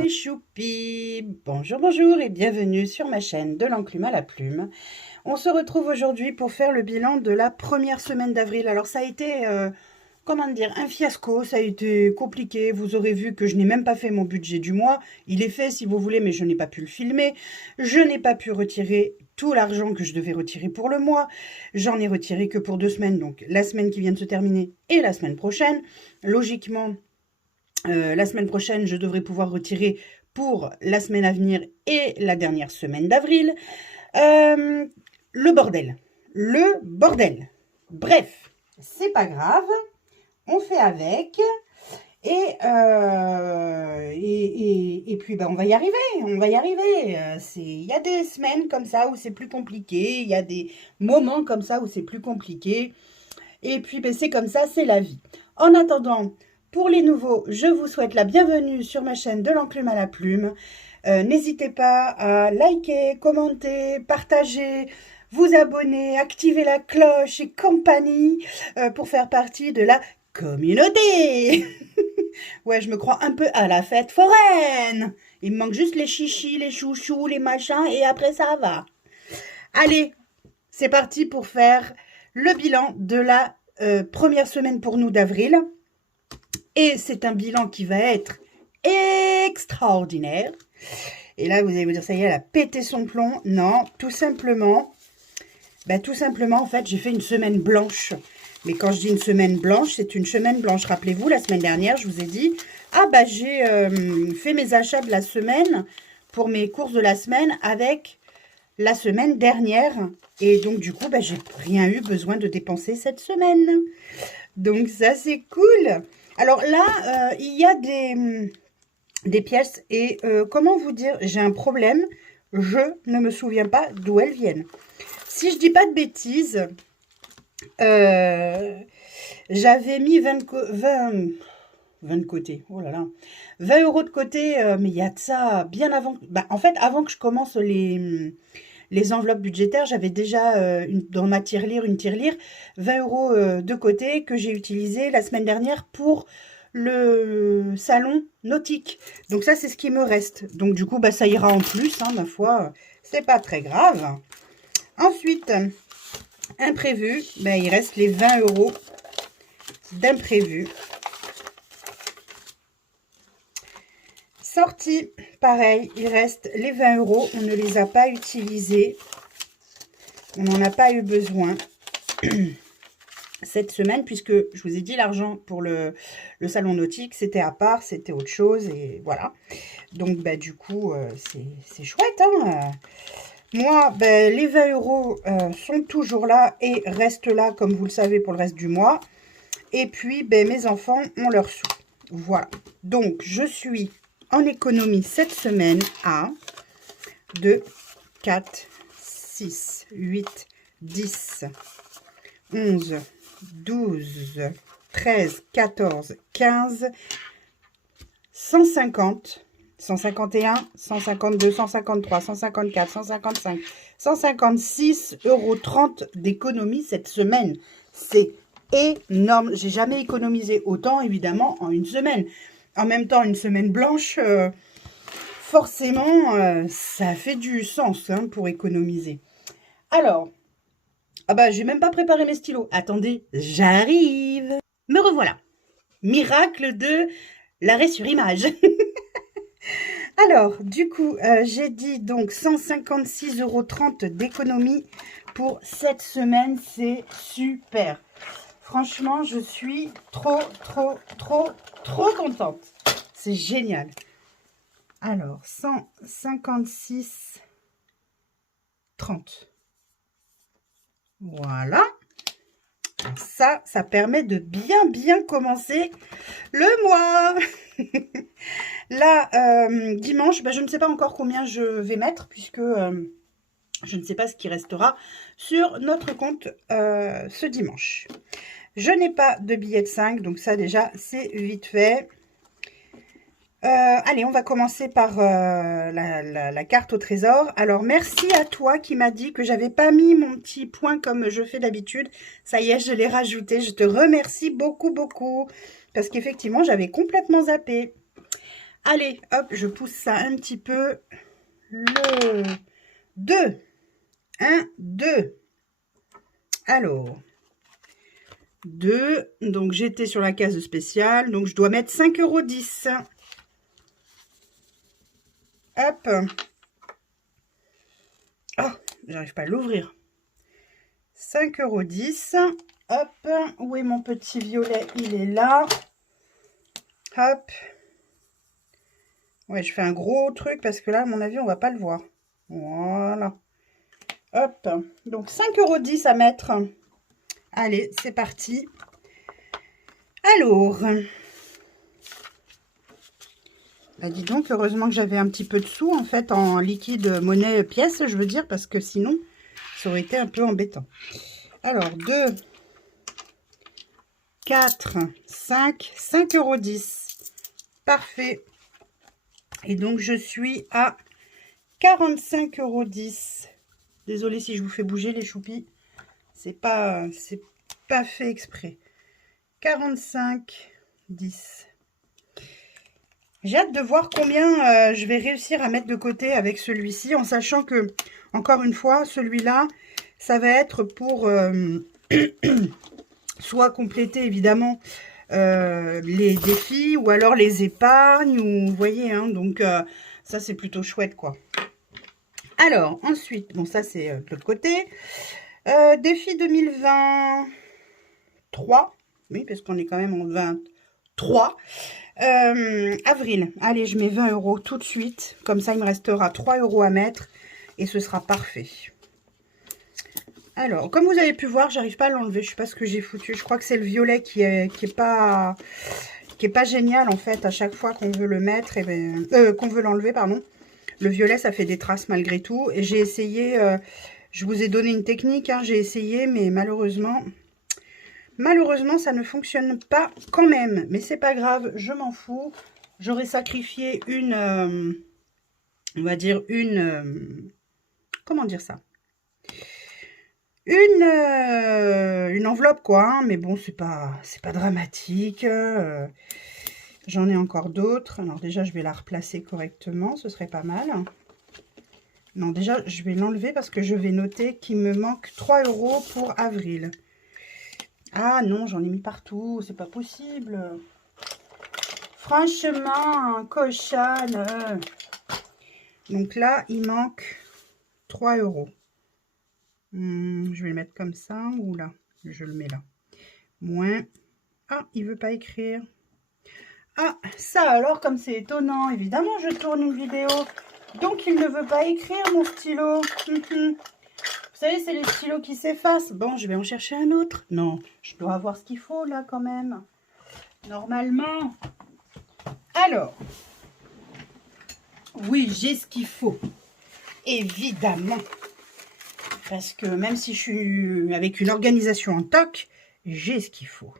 mes choupis. Bonjour, bonjour et bienvenue sur ma chaîne de l'enclume à la plume. On se retrouve aujourd'hui pour faire le bilan de la première semaine d'avril. Alors ça a été, comment dire, un fiasco, ça a été compliqué. Vous aurez vu que je n'ai même pas fait mon budget du mois. Il est fait si vous voulez, mais je n'ai pas pu le filmer. Je n'ai pas pu retirer tout l'argent que je devais retirer pour le mois. J'en ai retiré que pour 2 semaines, donc la semaine qui vient de se terminer et la semaine prochaine. Logiquement, la semaine prochaine, je devrais pouvoir retirer pour la semaine à venir et la dernière semaine d'avril. Le bordel. Le bordel. Bref, c'est pas grave. On fait avec. Et puis, on va y arriver. On va y arriver. Il y a des semaines comme ça où c'est plus compliqué. Il y a des moments comme ça où c'est plus compliqué. Et puis, c'est comme ça, c'est la vie. En attendant, pour les nouveaux, je vous souhaite la bienvenue sur ma chaîne de l'enclume à la plume. N'hésitez pas à liker, commenter, partager, vous abonner, activer la cloche et compagnie pour faire partie de la communauté. Ouais, je me crois un peu à la fête foraine. Il me manque juste les chichis, les chouchous, les machins et après ça va. Allez, c'est parti pour faire le bilan de la première semaine pour nous d'avril. Et c'est un bilan qui va être extraordinaire. Et là, vous allez vous dire, ça y est, elle a pété son plomb. Non, tout simplement, en fait, j'ai fait une semaine blanche. Mais quand je dis une semaine blanche, c'est une semaine blanche. Rappelez-vous, la semaine dernière, je vous ai dit, j'ai fait mes achats de la semaine pour mes courses de la semaine avec la semaine dernière. Et donc, du coup, j'ai rien eu besoin de dépenser cette semaine. Donc, ça, c'est cool. Alors là, il y a des pièces et comment vous dire, j'ai un problème. Je ne me souviens pas d'où elles viennent. Si je dis pas de bêtises, j'avais mis 20 de côté. Oh là là. 20 € de côté, mais il y a de ça bien avant. En fait, avant que je commence les enveloppes budgétaires, j'avais déjà dans ma tirelire, une tirelire, 20 € de côté que j'ai utilisé la semaine dernière pour le salon nautique. Donc ça, c'est ce qui me reste. Donc du coup, ça ira en plus, hein, ma foi, c'est pas très grave. Ensuite, imprévu, il reste les 20 € d'imprévu. Sortie, pareil, il reste les 20 €. On ne les a pas utilisés. On n'en a pas eu besoin cette semaine, puisque je vous ai dit, l'argent pour le salon nautique, c'était à part, c'était autre chose, et voilà. Donc, du coup, c'est chouette, hein. Moi, les 20 € sont toujours là et restent là, comme vous le savez, pour le reste du mois. Et puis, mes enfants ont leurs sous. Voilà. Donc, je suis en économie cette semaine à 2, 4, 6, 8, 10, 11, 12, 13, 14, 15, 150, 151, 152, 153, 154, 155, 156,30 € d'économie cette semaine. C'est énorme. J'ai jamais économisé autant, évidemment, en une semaine. En même temps, une semaine blanche, forcément, ça fait du sens, hein, pour économiser. Alors, j'ai même pas préparé mes stylos. Attendez, j'arrive. Me revoilà. Miracle de l'arrêt sur image. Alors, du coup, j'ai dit donc 156,30 € d'économie pour cette semaine. C'est super. Franchement, je suis trop contente. C'est génial. Alors, 156,30. Voilà. Ça permet de bien commencer le mois. Là, dimanche, je ne sais pas encore combien je vais mettre, puisque je ne sais pas ce qui restera sur notre compte ce dimanche. Je n'ai pas de billet de 5, donc ça déjà, c'est vite fait. Allez, on va commencer par la carte au trésor. Alors, merci à toi qui m'a dit que j'avais pas mis mon petit point comme je fais d'habitude. Ça y est, je l'ai rajouté. Je te remercie beaucoup. Parce qu'effectivement, j'avais complètement zappé. Allez, hop, je pousse ça un petit peu. Le 2. 1, 2. Alors, 2. Donc, j'étais sur la case spéciale. Donc, je dois mettre 5,10 €. Hop. Oh, j'arrive pas à l'ouvrir. 5,10 €. Hop. Où est mon petit violet? Il est là. Hop. Ouais, je fais un gros truc parce que là, à mon avis, on va pas le voir. Voilà. Hop. Donc, 5,10 € à mettre. Allez, c'est parti. Alors. Bah dis donc, heureusement que j'avais un petit peu de sous, en fait, en liquide monnaie pièce, je veux dire, parce que sinon, ça aurait été un peu embêtant. Alors, 2, 4, 5, 5,10 €. Parfait. Et donc, je suis à 45,10 €. Désolée si je vous fais bouger les choupis. C'est pas fait exprès. 45,10 €. J'ai hâte de voir combien je vais réussir à mettre de côté avec celui-ci, en sachant que, encore une fois, celui-là, ça va être pour soit compléter, évidemment, les défis, ou alors les épargnes, ou vous voyez, hein, donc ça, c'est plutôt chouette, quoi. Alors, ensuite, bon, ça, c'est de l'autre côté. Défi 2023, oui, parce qu'on est quand même en 23. Avril, allez, je mets 20 € tout de suite. Comme ça, il me restera 3 € à mettre et ce sera parfait. Alors, comme vous avez pu voir, j'arrive pas à l'enlever. Je sais pas ce que j'ai foutu. Je crois que c'est le violet qui est pas génial en fait. À chaque fois qu'on veut le mettre, et ben, qu'on veut l'enlever, pardon. Le violet, ça fait des traces malgré tout. Et j'ai essayé. Je vous ai donné une technique. Hein, j'ai essayé, mais malheureusement, ça ne fonctionne pas quand même. Mais c'est pas grave, je m'en fous. J'aurais sacrifié une, on va dire une, comment dire ça? Une enveloppe quoi, hein, mais bon, c'est pas dramatique. J'en ai encore d'autres. Alors déjà, je vais la replacer correctement, ce serait pas mal. Non, déjà, je vais l'enlever parce que je vais noter qu'il me manque 3 € pour avril. Ah non, j'en ai mis partout, c'est pas possible. Franchement, cochonne. Donc là, il manque 3 €. Je vais le mettre comme ça ou là. Je le mets là. Moins. Ah, il veut pas écrire. Ah, ça alors, comme c'est étonnant. Évidemment, je tourne une vidéo. Donc, il ne veut pas écrire, mon stylo. Vous savez, c'est les stylos qui s'effacent. Bon, je vais en chercher un autre. Non, je dois avoir ce qu'il faut là quand même. Normalement. Alors. Oui, j'ai ce qu'il faut. Évidemment. Parce que même si je suis avec une organisation en toc, j'ai ce qu'il faut.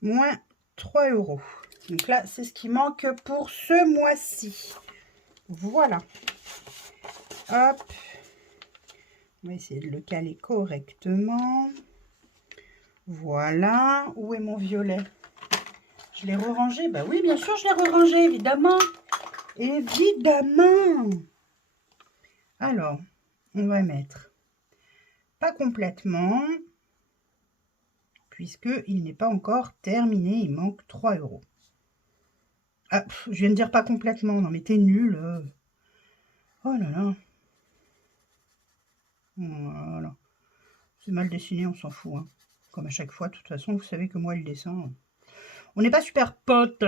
Moins 3 €. Donc là, c'est ce qui manque pour ce mois-ci. Voilà. Hop. On va essayer de le caler correctement. Voilà. Où est mon violet? Je l'ai re-rangé? Bah oui, bien sûr, je l'ai re-rangé, évidemment. Évidemment. Alors, on va mettre pas complètement, puisqu'il n'est pas encore terminé. Il manque 3 €. Ah, je viens de dire pas complètement. Non, mais t'es nul. Oh là là. Voilà. C'est mal dessiné, on s'en fout. Hein. Comme à chaque fois, de toute façon, vous savez que moi, le dessin, on n'est pas super potes.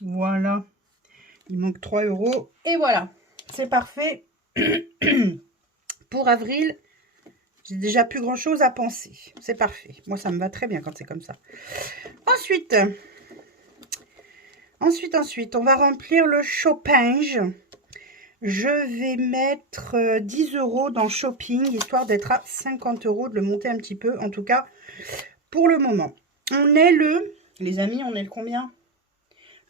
Voilà. Il manque 3 €. Et voilà. C'est parfait. Pour avril, j'ai déjà plus grand chose à penser. C'est parfait. Moi, ça me va très bien quand c'est comme ça. Ensuite, on va remplir le shopping. Je vais mettre 10 € dans shopping, histoire d'être à 50 €, de le monter un petit peu, en tout cas, pour le moment. On est les amis, on est le combien?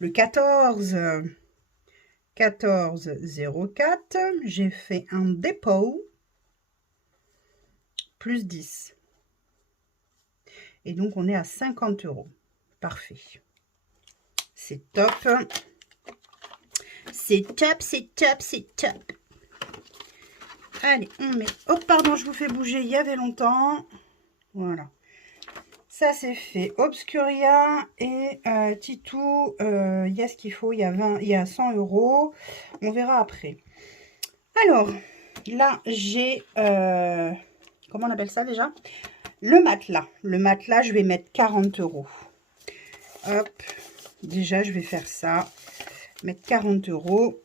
Le 14. 14,04. J'ai fait un dépôt. Plus 10. Et donc, on est à 50 €. Parfait. C'est top. C'est top, c'est top, c'est top. Allez, on met... Oh, pardon, je vous fais bouger, il y avait longtemps. Voilà. Ça, c'est fait. Obscuria et Titou, il y a ce qu'il faut. Il y a 100 €. On verra après. Alors, là, j'ai... comment on appelle ça déjà? Le matelas. Le matelas, je vais mettre 40 €. Hop. Déjà, je vais faire ça. Mettre 40 €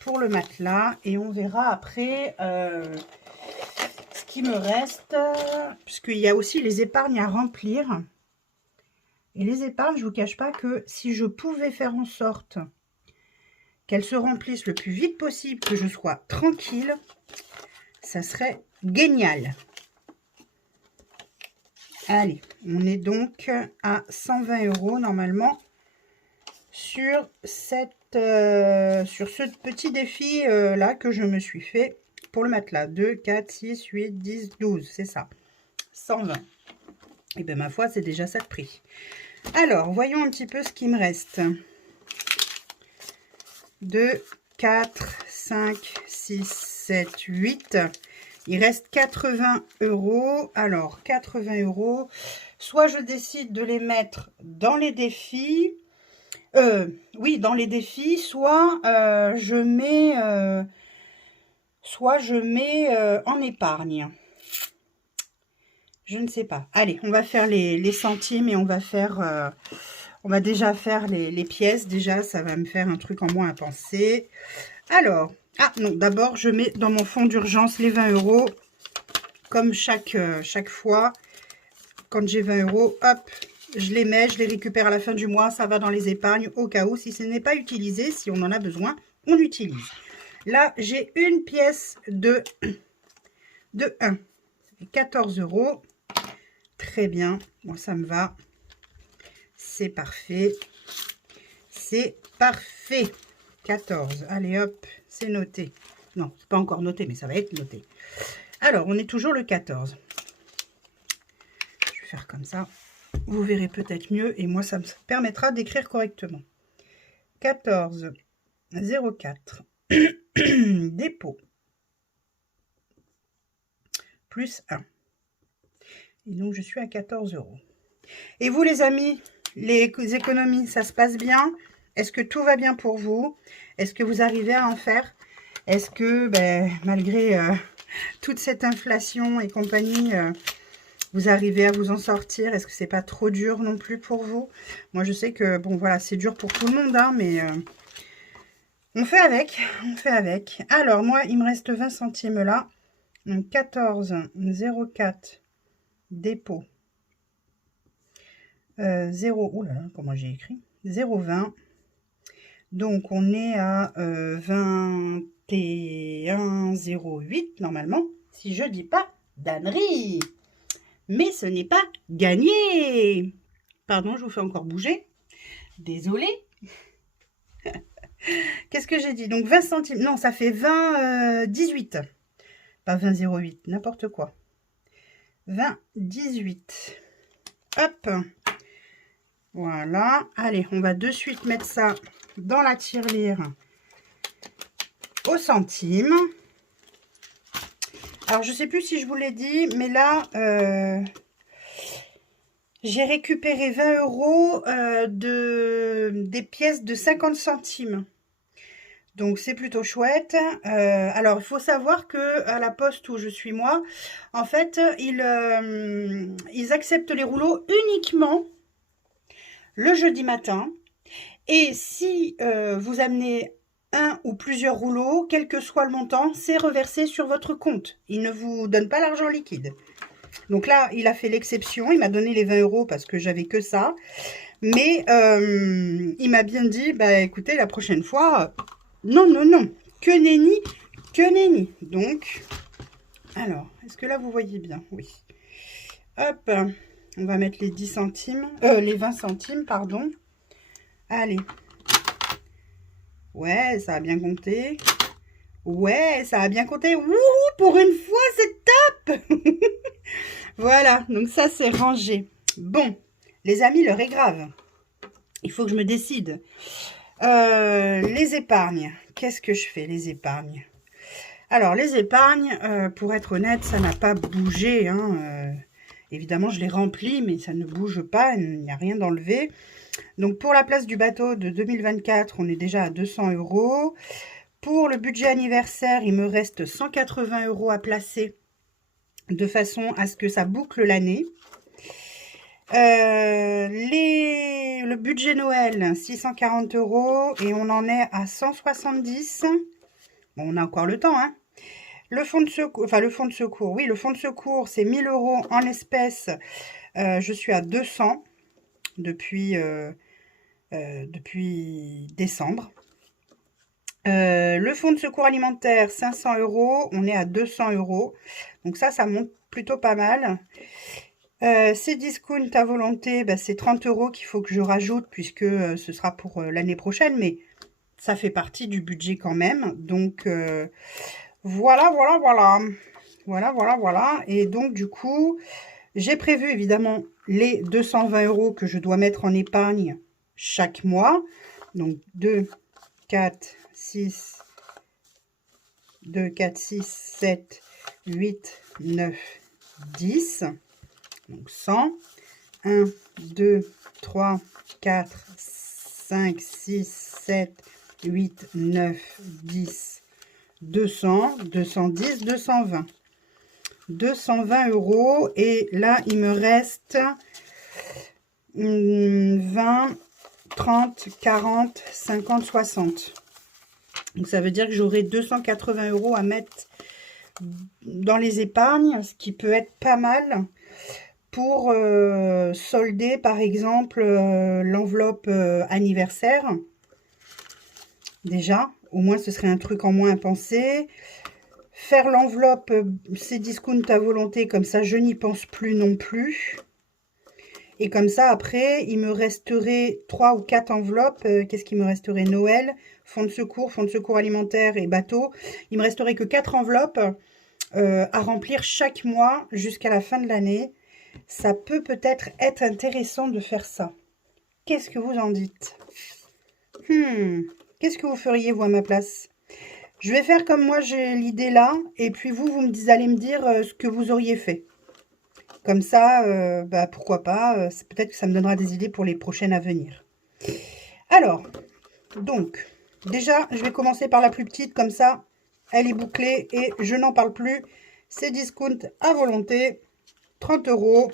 pour le matelas. Et on verra après ce qui me reste. Puisqu'il y a aussi les épargnes à remplir. Et les épargnes, je ne vous cache pas que si je pouvais faire en sorte qu'elles se remplissent le plus vite possible, que je sois tranquille, ça serait génial. Allez, on est donc à 120 € normalement sur ce petit défi là que je me suis fait pour le matelas. 2, 4, 6, 8, 10, 12, c'est ça. 120. Et bien ma foi, c'est déjà ça de prix. Alors, voyons un petit peu ce qui me reste. 2, 4, 5, 6, 7, 8. Il reste 80 €. Alors, 80 €. Soit je décide de les mettre dans les défis. Oui, dans les défis. Soit je mets en épargne. Je ne sais pas. Allez, on va faire les centimes et on va faire... on va déjà faire les pièces. Déjà, ça va me faire un truc en moins à penser. Alors, ah non, d'abord, je mets dans mon fonds d'urgence les 20 €. Comme chaque fois, quand j'ai 20 €, hop, je les mets, je les récupère à la fin du mois. Ça va dans les épargnes au cas où, si ce n'est pas utilisé, si on en a besoin, on utilise. Là, j'ai une pièce de 1. 14 €. Très bien, bon, ça me va. C'est parfait. C'est parfait. 14. Allez, hop, c'est noté. Non, c'est pas encore noté, mais ça va être noté. Alors, on est toujours le 14. Je vais faire comme ça. Vous verrez peut-être mieux et moi, ça me permettra d'écrire correctement. 14 04. Dépôt. Plus 1. Et donc, je suis à 14 €. Et vous, les amis, les économies, ça se passe bien? Est-ce que tout va bien pour vous? Est-ce que vous arrivez à en faire? Est-ce que, malgré toute cette inflation et compagnie, vous arrivez à vous en sortir? Est-ce que c'est pas trop dur non plus pour vous? Moi, je sais que, bon, voilà, c'est dur pour tout le monde, hein, mais on fait avec, on fait avec. Alors, moi, il me reste 20 centimes là. Donc, 14 04 dépôt. 0, oula, comment j'ai écrit? 0,20. Donc, on est à 21,08 normalement, si je dis pas d'ânerie. Mais ce n'est pas gagné. Pardon, je vous fais encore bouger. Désolée. Qu'est-ce que j'ai dit? Donc, 20 centimes. Non, ça fait 20, 18. Pas 20,08, n'importe quoi. 20, 18. Hop. Voilà. Allez, on va de suite mettre ça dans la tirelire au centime. Alors, je ne sais plus si je vous l'ai dit, mais là, j'ai récupéré 20 € des pièces de 50 centimes. Donc, c'est plutôt chouette. Alors, il faut savoir que à la poste où je suis moi, en fait, ils acceptent les rouleaux uniquement le jeudi matin. Et si vous amenez un ou plusieurs rouleaux, quel que soit le montant, c'est reversé sur votre compte. Il ne vous donne pas l'argent liquide. Donc là, il a fait l'exception. Il m'a donné les 20 € parce que j'avais que ça. Mais il m'a bien dit, bah écoutez, la prochaine fois, non, non, non. Que nenni, que nenni. Donc, alors, est-ce que là, vous voyez bien? Oui. Hop, on va mettre les 10 centimes, les 20 centimes, pardon. Allez. Ouais, ça a bien compté. Ouais, ça a bien compté. Wouhou, pour une fois, c'est top. Voilà, donc ça, c'est rangé. Bon, les amis, l'heure est grave. Il faut que je me décide. Les épargnes. Qu'est-ce que je fais, les épargnes? Alors, les épargnes, pour être honnête, ça n'a pas bougé. Hein, évidemment, je les remplis, mais ça ne bouge pas. Il n'y a rien d'enlevé. Donc, pour la place du bateau de 2024, on est déjà à 200 €. Pour le budget anniversaire, il me reste 180 € à placer de façon à ce que ça boucle l'année. Le budget Noël, 640 € et on en est à 170. Bon, on a encore le temps, hein. Le fonds de secours, enfin le fonds de secours, oui, le fonds de secours, c'est 1000 € en espèces. Je suis à 200 depuis décembre. Le fonds de secours alimentaire, 500 €, on est à 200 €. Donc ça monte plutôt pas mal. Ces discounts à volonté, bah, c'est 30 € qu'il faut que je rajoute puisque ce sera pour l'année prochaine, mais ça fait partie du budget quand même. Donc voilà. Et donc du coup, j'ai prévu évidemment les 220 € que je dois mettre en épargne chaque mois. Donc 2, 4, 6, 7, 8, 9, 10. Donc 100. 1, 2, 3, 4, 5, 6, 7, 8, 9, 10, 200, 210, 220. 220 €. Et là, il me reste 20, 30, 40, 50, 60. Donc, ça veut dire que j'aurai 280 € à mettre dans les épargnes, ce qui peut être pas mal pour solder, par exemple, l'enveloppe anniversaire. Déjà, au moins, ce serait un truc en moins à penser. Faire l'enveloppe, ces discounts à volonté, comme ça, je n'y pense plus non plus. Et comme ça, après, il me resterait 3 ou 4 enveloppes. Qu'est-ce qui me resterait? Noël, fonds de secours alimentaire et bateau. Il me resterait que 4 enveloppes à remplir chaque mois jusqu'à la fin de l'année. Ça peut peut-être être intéressant de faire ça. Qu'est-ce que vous en dites? Qu'est-ce que vous feriez, vous, à ma place? Je vais faire comme moi, j'ai l'idée là. Et puis vous allez me dire ce que vous auriez fait. Comme ça, bah, pourquoi pas, peut-être que ça me donnera des idées pour les prochaines à venir. Alors, donc, déjà, je vais commencer par la plus petite, comme ça, elle est bouclée et je n'en parle plus. C'est discount à volonté, 30 €.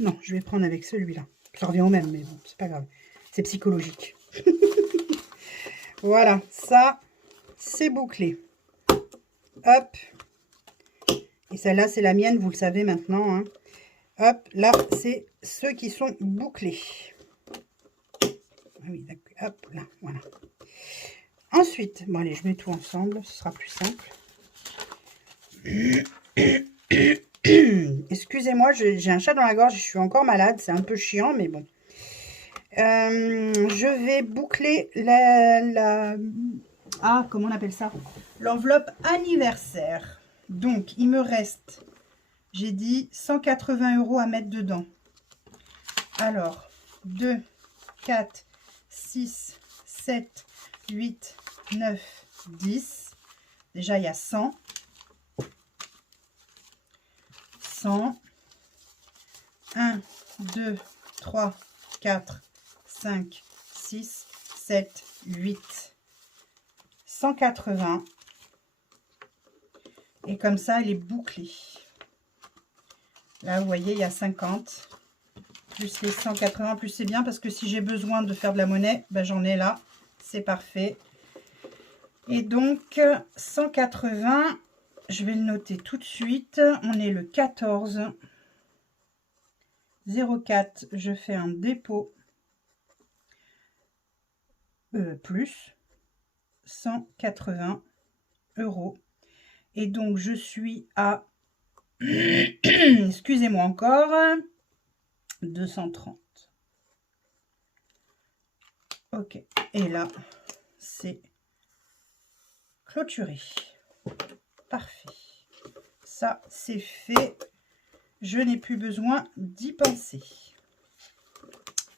Non, je vais prendre avec celui-là. Ça revient au même, mais bon, c'est pas grave. C'est psychologique. Voilà, ça, c'est bouclé. Hop. Et celle-là, c'est la mienne, vous le savez maintenant. Hein. Hop, là, c'est ceux qui sont bouclés. Ah oui, d'accord. Hop, là, voilà. Ensuite, bon, allez, je mets tout ensemble, ce sera plus simple. Excusez-moi, j'ai un chat dans la gorge, je suis encore malade, c'est un peu chiant, mais bon. Je vais boucler comment on appelle ça? L'enveloppe anniversaire. Donc, il me reste, j'ai dit, 180 € à mettre dedans. Alors, 2, 4, 6, 7, 8, 9, 10. Déjà, il y a 100. 100. 1, 2, 3, 4, 5, 6, 7, 8. 180. Et comme ça, elle est bouclée. Là, vous voyez, il y a 50. Plus les 180. Plus c'est bien parce que si j'ai besoin de faire de la monnaie, ben, j'en ai là. C'est parfait. Et donc, 180, je vais le noter tout de suite. On est le 14 04. Je fais un dépôt. Plus 180 €. Et donc, je suis à, excusez-moi encore, 230. Ok. Et là, c'est clôturé. Parfait. Ça, c'est fait. Je n'ai plus besoin d'y penser.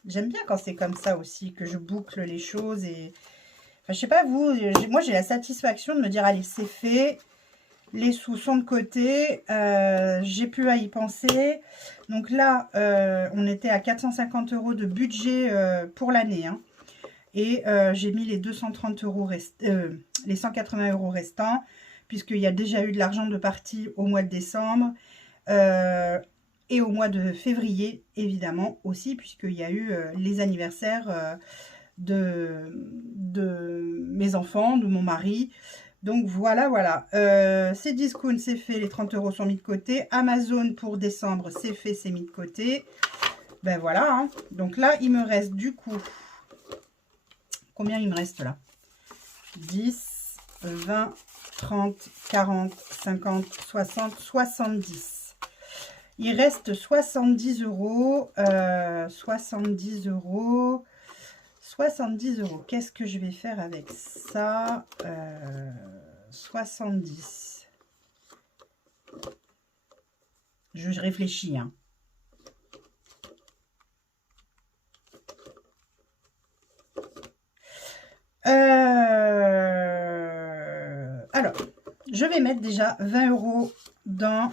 J'aime bien quand c'est comme ça aussi, que je boucle les choses. Et enfin, je sais pas vous, moi j'ai la satisfaction de me dire, allez, c'est fait. Les sous sont de côté. J'ai plus à y penser. Donc là, on était à 450 € de budget pour l'année. Hein. Et j'ai mis les 230 € les 180 € restants, puisqu'il y a déjà eu de l'argent de partie au mois de décembre. Et au mois de février, évidemment, aussi, puisqu'il y a eu les anniversaires de mes enfants, de mon mari. Donc voilà, voilà. C'est Discount, c'est fait, les 30 € sont mis de côté. Amazon pour décembre, c'est fait, c'est mis de côté. Ben voilà. Hein. Donc là, il me reste du coup... Combien il me reste là? 10, 20, 30, 40, 50, 60, 70. Il reste 70 €. 70 €. 70 €. Qu'est-ce que je vais faire avec ça? 70. Je réfléchis. Hein. Alors, je vais mettre déjà 20 € dans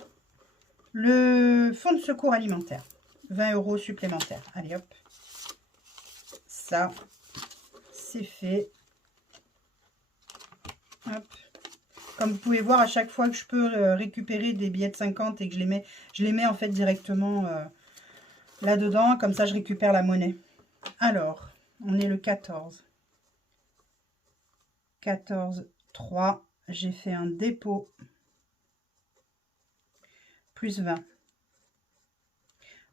le fonds de secours alimentaire. 20 € supplémentaires. Allez, hop. Ça, c'est fait. Hop. Comme vous pouvez voir, à chaque fois que je peux récupérer des billets de 50 et que je les mets en fait directement là-dedans. Comme ça, je récupère la monnaie. Alors, on est le 14. 14, 3. J'ai fait un dépôt. Plus 20.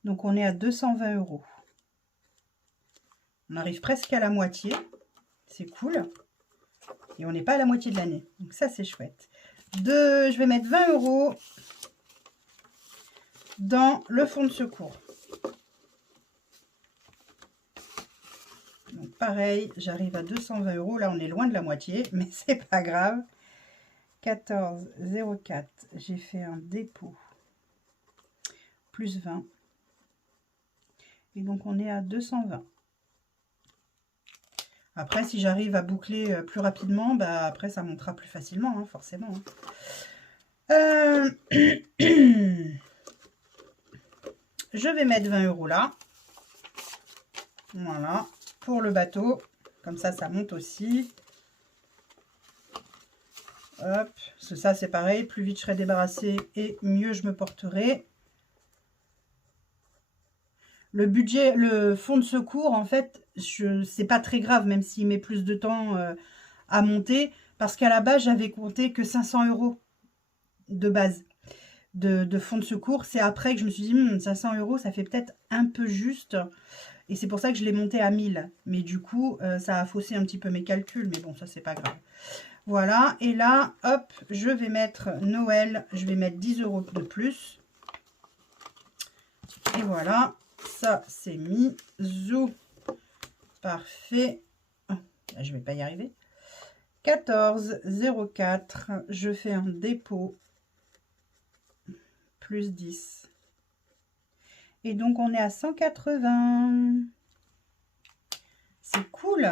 Donc, on est à 220 €. On arrive presque à la moitié. C'est cool. Et on n'est pas à la moitié de l'année. Donc ça, c'est chouette. Je vais mettre 20 € dans le fonds de secours. Donc pareil, j'arrive à 220 €. Là, on est loin de la moitié, mais c'est pas grave. 14, 04. J'ai fait un dépôt. Plus 20. Et donc, on est à 220. Après, si j'arrive à boucler plus rapidement, bah après, ça montera plus facilement, hein, forcément. Hein. Je vais mettre 20 € là. Voilà. Pour le bateau. Comme ça, ça monte aussi. Hop. Ça, c'est pareil. Plus vite je serai débarrassée et mieux je me porterai. Le budget, le fonds de secours, en fait, c'est pas très grave, même s'il met plus de temps à monter, parce qu'à la base, j'avais compté que 500 € de base de fonds de secours. C'est après que je me suis dit, 500 €, ça fait peut-être un peu juste, et c'est pour ça que je l'ai monté à 1000. Mais du coup, ça a faussé un petit peu mes calculs, mais bon, ça, c'est pas grave. Voilà, et là, hop, je vais mettre Noël, je vais mettre 10 € de plus. Et voilà. Ça, c'est mis. Zou. Parfait. Oh, je ne vais pas y arriver. 14, 04. Je fais un dépôt. Plus 10. Et donc, on est à 180. C'est cool.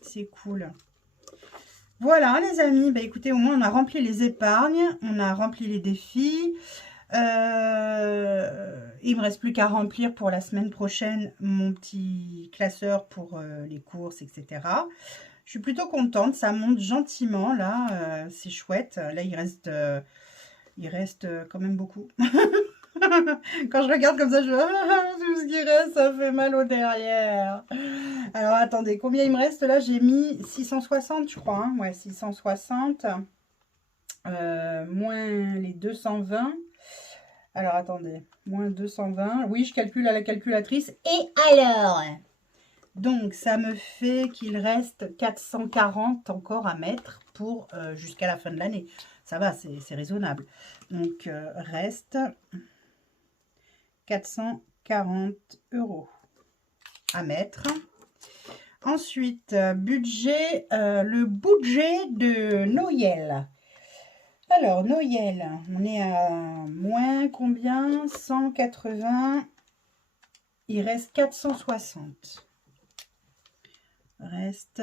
C'est cool. Voilà, les amis. Bah, écoutez, au moins, on a rempli les épargnes. On a rempli les défis. Il me reste plus qu'à remplir pour la semaine prochaine mon petit classeur pour les courses, etc. Je suis plutôt contente, ça monte gentiment là, c'est chouette. Là il reste quand même beaucoup. Quand je regarde comme ça, je tout ce qui reste, ça fait mal au derrière. Alors attendez, combien il me reste là? J'ai mis 660 je crois, hein. Ouais, 660 moins les 220. Alors, attendez, moins 220. Oui, je calcule à la calculatrice. Et alors? Donc, ça me fait qu'il reste 440 encore à mettre pour jusqu'à la fin de l'année. Ça va, c'est raisonnable. Donc, reste 440 € à mettre. Ensuite, budget, le budget de Noël. Alors, Noël, on est à moins combien? 180. Il reste 460. Reste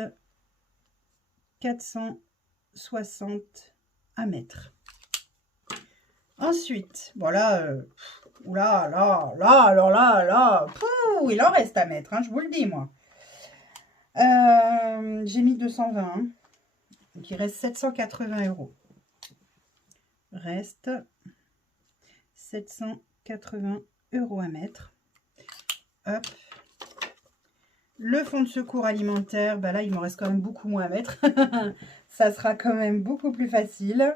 460 à mettre. Ensuite, voilà, oula, alors là, pouh, il en reste à mettre, hein, je vous le dis, moi. J'ai mis 220, hein, donc il reste 780 €. Reste 780 € à mettre. Hop. Le fonds de secours alimentaire, bah là, il me reste quand même beaucoup moins à mettre. Ça sera quand même beaucoup plus facile.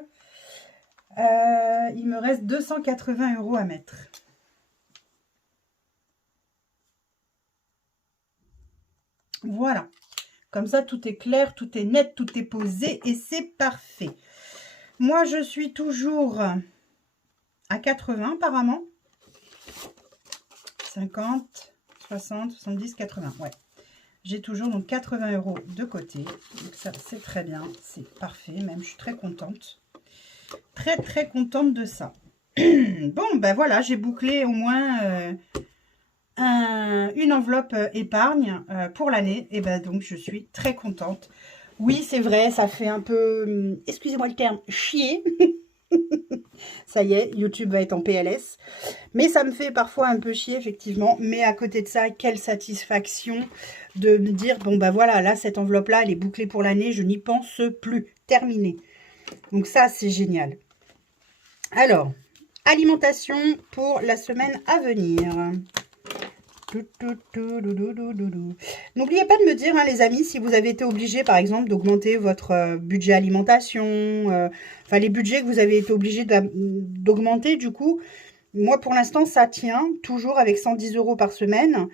Il me reste 280 € à mettre. Voilà. Comme ça, tout est clair, tout est net, tout est posé et c'est parfait. Moi, je suis toujours à 80 apparemment. 50, 60, 70, 80. Ouais. J'ai toujours donc 80 € de côté. Donc ça, c'est très bien. C'est parfait. Même, je suis très contente. Très contente de ça. Bon, ben voilà, j'ai bouclé au moins une enveloppe épargne pour l'année. Et ben donc, je suis très contente. Oui, c'est vrai, ça fait un peu, excusez-moi le terme, chier. Ça y est, YouTube va être en PLS. Mais ça me fait parfois un peu chier, effectivement. Mais à côté de ça, quelle satisfaction de me dire, bon, bah voilà, là, cette enveloppe-là, elle est bouclée pour l'année. Je n'y pense plus. Terminé. Donc ça, c'est génial. Alors, alimentation pour la semaine à venir. N'oubliez pas de me dire, hein, les amis, si vous avez été obligé, par exemple, d'augmenter votre budget alimentation, enfin les budgets que vous avez été obligé d'augmenter, du coup, moi pour l'instant ça tient, toujours avec 110 € par semaine.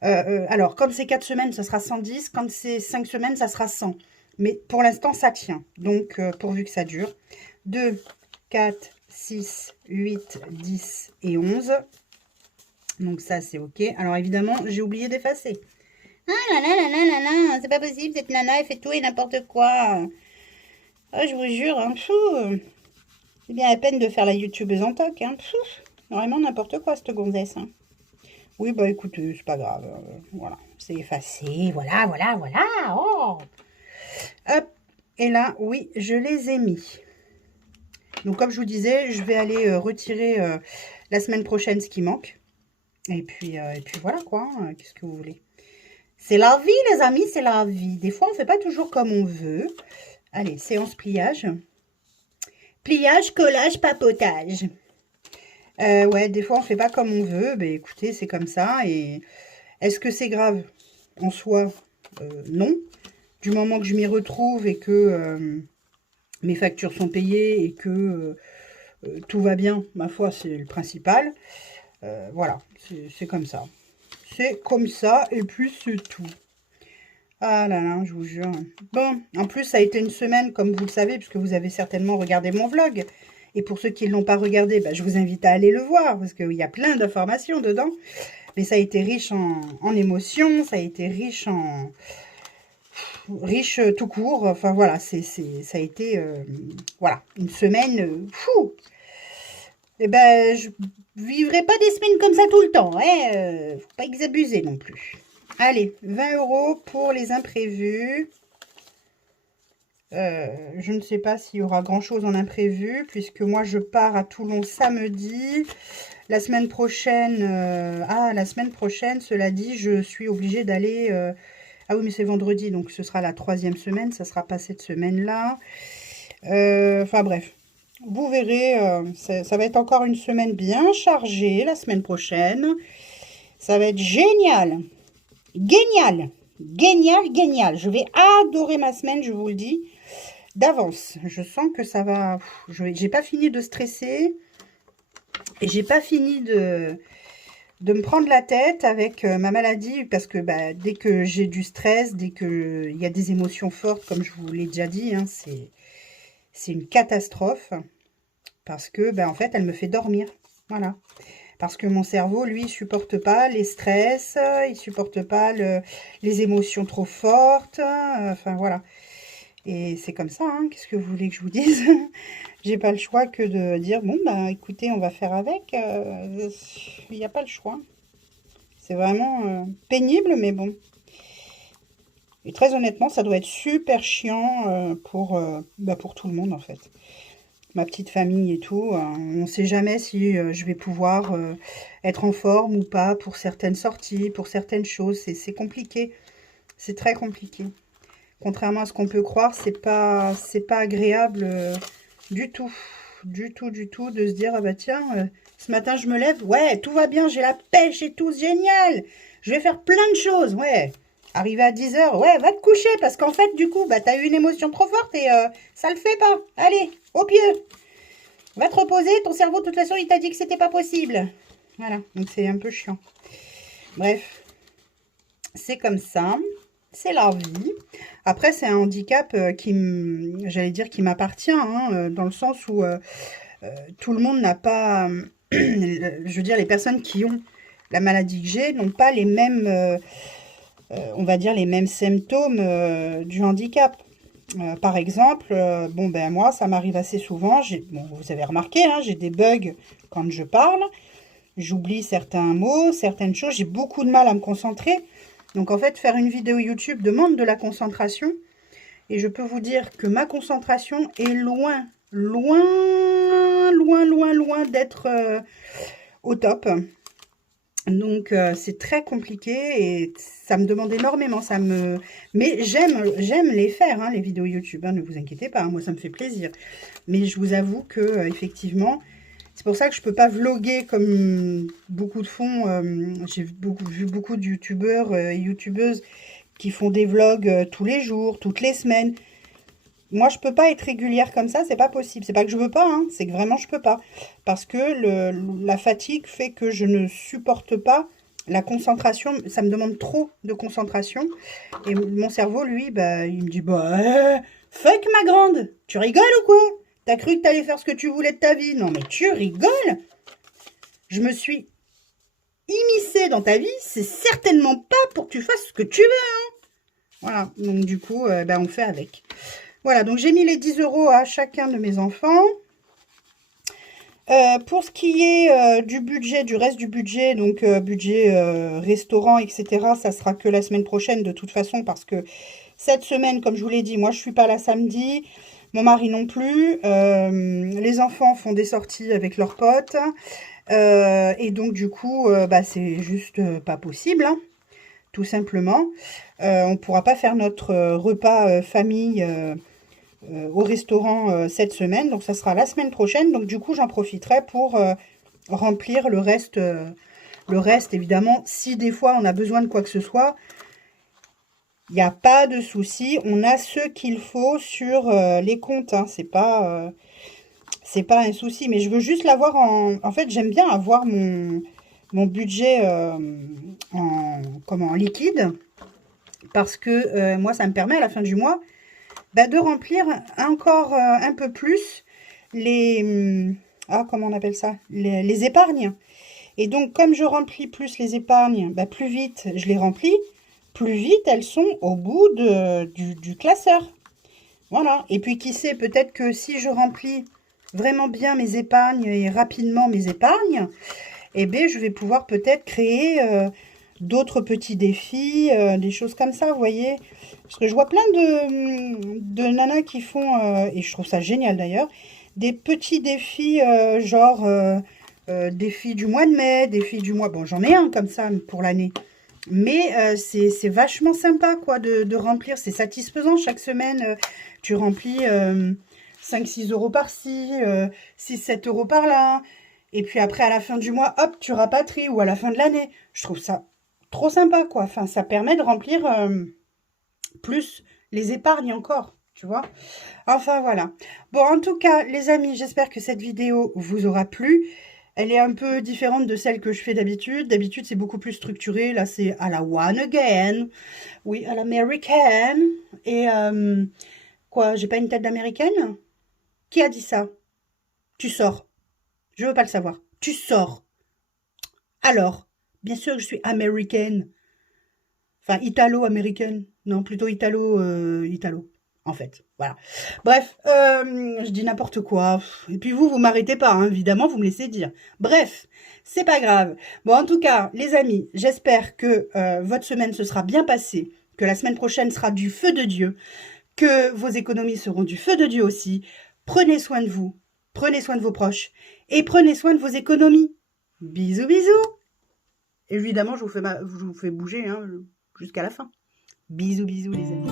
Alors, comme c'est 4 semaines, ça sera 110, quand c'est 5 semaines, ça sera 100. Mais pour l'instant, ça tient, donc pourvu que ça dure. 2, 4, 6, 8, 10 et 11. Donc ça, c'est OK. Alors évidemment, j'ai oublié d'effacer. Ah là là là là là là, c'est pas possible, cette nana, elle fait tout et n'importe quoi. Oh, je vous jure, hein, c'est bien la peine de faire la youtubeuse en toc. Hein, vraiment n'importe quoi, cette gonzesse. Hein. Oui, bah écoutez, c'est pas grave. Voilà, c'est effacé. Voilà. Oh. Hop, et là, oui, je les ai mis. Donc comme je vous disais, je vais aller retirer la semaine prochaine ce qui manque. Et puis voilà quoi, hein, qu'est-ce que vous voulez. C'est la vie les amis, c'est la vie. Des fois on ne fait pas toujours comme on veut. Allez, séance pliage. Pliage, collage, papotage. Ouais, des fois on ne fait pas comme on veut. Ben écoutez, c'est comme ça. Et est-ce que c'est grave? En soi, non. Du moment que je m'y retrouve et que mes factures sont payées et que tout va bien, ma foi, c'est le principal. Voilà, c'est comme ça. C'est comme ça, et puis c'est tout. Ah là là, je vous jure. Bon, en plus, ça a été une semaine, comme vous le savez, puisque vous avez certainement regardé mon vlog. Et pour ceux qui ne l'ont pas regardé, bah, je vous invite à aller le voir, parce qu'il y a plein d'informations dedans. Mais ça a été riche en émotions, ça a été riche en... riche tout court. Enfin voilà, ça a été voilà, une semaine fou. Eh ben, je vivrai pas des semaines comme ça tout le temps. Hein, faut pas exabuser non plus. Allez, 20 € pour les imprévus. Je ne sais pas s'il y aura grand-chose en imprévu, puisque moi, je pars à Toulon samedi. La semaine prochaine, cela dit, je suis obligée d'aller... ah oui, mais c'est vendredi, donc ce sera la 3e semaine. Ça ne sera pas cette semaine-là. Enfin, bref. Vous verrez, ça va être encore une semaine bien chargée la semaine prochaine. Ça va être génial. Génial. Je vais adorer ma semaine, je vous le dis. D'avance. Je sens que ça va... J'ai pas fini de stresser. Et j'ai pas fini de me prendre la tête avec ma maladie. Parce que bah, dès que j'ai du stress, dès qu'il y a des émotions fortes, comme je vous l'ai déjà dit, hein, c'est une catastrophe parce que, ben, en fait, elle me fait dormir. Voilà. Parce que mon cerveau, lui, il supporte pas les stress, il supporte pas les émotions trop fortes. Enfin, voilà. Et c'est comme ça, hein. Qu'est-ce que vous voulez que je vous dise? J'ai pas le choix que de dire, bon, bah, écoutez, on va faire avec. Il n'y a pas le choix. C'est vraiment pénible, mais bon. Et très honnêtement, ça doit être super chiant pour tout le monde, en fait. Ma petite famille et tout. On ne sait jamais si je vais pouvoir être en forme ou pas pour certaines sorties, pour certaines choses. C'est compliqué. C'est très compliqué. Contrairement à ce qu'on peut croire, c'est pas agréable du tout. Du tout, du tout, de se dire, ah bah tiens, ce matin je me lève, ouais, tout va bien, j'ai la pêche et tout, c'est génial. Je vais faire plein de choses, ouais. Arrivé à 10 heures, ouais, va te coucher, parce qu'en fait, du coup, bah, t'as eu une émotion trop forte et ça le fait pas. Allez, au pied. Va te reposer, ton cerveau, de toute façon, il t'a dit que c'était pas possible. Voilà, donc c'est un peu chiant. Bref, c'est comme ça. C'est la vie. Après, c'est un handicap j'allais dire, qui m'appartient, hein, dans le sens où tout le monde n'a pas, je veux dire, les personnes qui ont la maladie que j'ai n'ont pas les mêmes, on va dire, les mêmes symptômes du handicap. Par exemple, bon, ben moi, ça m'arrive assez souvent, bon, vous avez remarqué, hein, j'ai des bugs quand je parle, j'oublie certains mots, certaines choses, j'ai beaucoup de mal à me concentrer. Donc en fait, faire une vidéo YouTube demande de la concentration. Et je peux vous dire que ma concentration est loin, loin, loin, loin, loin d'être au top. Donc c'est très compliqué et ça me demande énormément. Mais j'aime les faire, hein, les vidéos YouTube. Hein, ne vous inquiétez pas, hein, moi ça me fait plaisir. Mais je vous avoue que effectivement, c'est pour ça que je ne peux pas vloguer comme beaucoup de font. J'ai vu beaucoup de youtubeurs et youtubeuses qui font des vlogs tous les jours, toutes les semaines. Moi, je peux pas être régulière comme ça, c'est pas possible. C'est pas que je veux pas, hein, c'est que vraiment je peux pas. Parce que la fatigue fait que je ne supporte pas la concentration. Ça me demande trop de concentration. Et mon cerveau, lui, bah, il me dit, bah, fuck ma grande, tu rigoles ou quoi? T'as cru que t'allais faire ce que tu voulais de ta vie? Non, mais tu rigoles? Je me suis immiscée dans ta vie, c'est certainement pas pour que tu fasses ce que tu veux, hein. Voilà, donc du coup, on fait avec. Voilà, donc j'ai mis les 10 € à chacun de mes enfants. Pour ce qui est du budget, du reste du budget, donc budget restaurant, etc., ça sera que la semaine prochaine de toute façon, parce que cette semaine, comme je vous l'ai dit, moi je suis pas là samedi, mon mari non plus, les enfants font des sorties avec leurs potes, et donc du coup, c'est juste pas possible, hein, tout simplement. On ne pourra pas faire notre repas famille au restaurant cette semaine, donc ça sera la semaine prochaine. Donc du coup, j'en profiterai pour remplir le reste. Évidemment, si des fois on a besoin de quoi que ce soit, il n'y a pas de souci. On a ce qu'il faut sur les comptes. Hein. C'est pas un souci. Mais je veux juste l'avoir en fait, j'aime bien avoir mon budget en liquide. Parce que moi, ça me permet à la fin du mois de remplir encore un peu plus comment on appelle ça, les épargnes. Et donc, comme je remplis plus les épargnes, plus vite je les remplis, plus vite elles sont au bout du classeur. Voilà. Et puis, qui sait, peut-être que si je remplis vraiment bien mes épargnes et rapidement mes épargnes, eh bien, je vais pouvoir peut-être créer d'autres petits défis, des choses comme ça, vous voyez. Parce que je vois plein de nanas qui font, et je trouve ça génial d'ailleurs, des petits défis, genre défis du mois de mai, défis du mois... Bon, j'en ai un comme ça pour l'année. Mais c'est vachement sympa, quoi, de remplir. C'est satisfaisant chaque semaine. Tu remplis 5-6 € par-ci, 6-7 € par-là. Et puis après, à la fin du mois, hop, tu rapatries. Ou à la fin de l'année. Je trouve ça trop sympa, quoi. Enfin, ça permet de remplir plus les épargnes encore, tu vois. Enfin, voilà. Bon, en tout cas, les amis, j'espère que cette vidéo vous aura plu. Elle est un peu différente de celle que je fais d'habitude. D'habitude, c'est beaucoup plus structuré. Là, c'est à la one again. Oui, à l'américaine. Et quoi, j'ai pas une tête d'américaine? Qui a dit ça? Tu sors. Je veux pas le savoir. Tu sors. Alors, bien sûr que je suis américaine. Enfin, italo-américaine. Non, plutôt italo. en fait. Voilà. Bref, je dis n'importe quoi. Et puis vous m'arrêtez pas, hein, évidemment, vous me laissez dire. Bref, c'est pas grave. Bon, en tout cas, les amis, j'espère que votre semaine se sera bien passée, que la semaine prochaine sera du feu de Dieu, que vos économies seront du feu de Dieu aussi. Prenez soin de vous, prenez soin de vos proches et prenez soin de vos économies. Bisous, bisous. Évidemment, je vous fais bouger hein, jusqu'à la fin. Bisous, bisous les amis.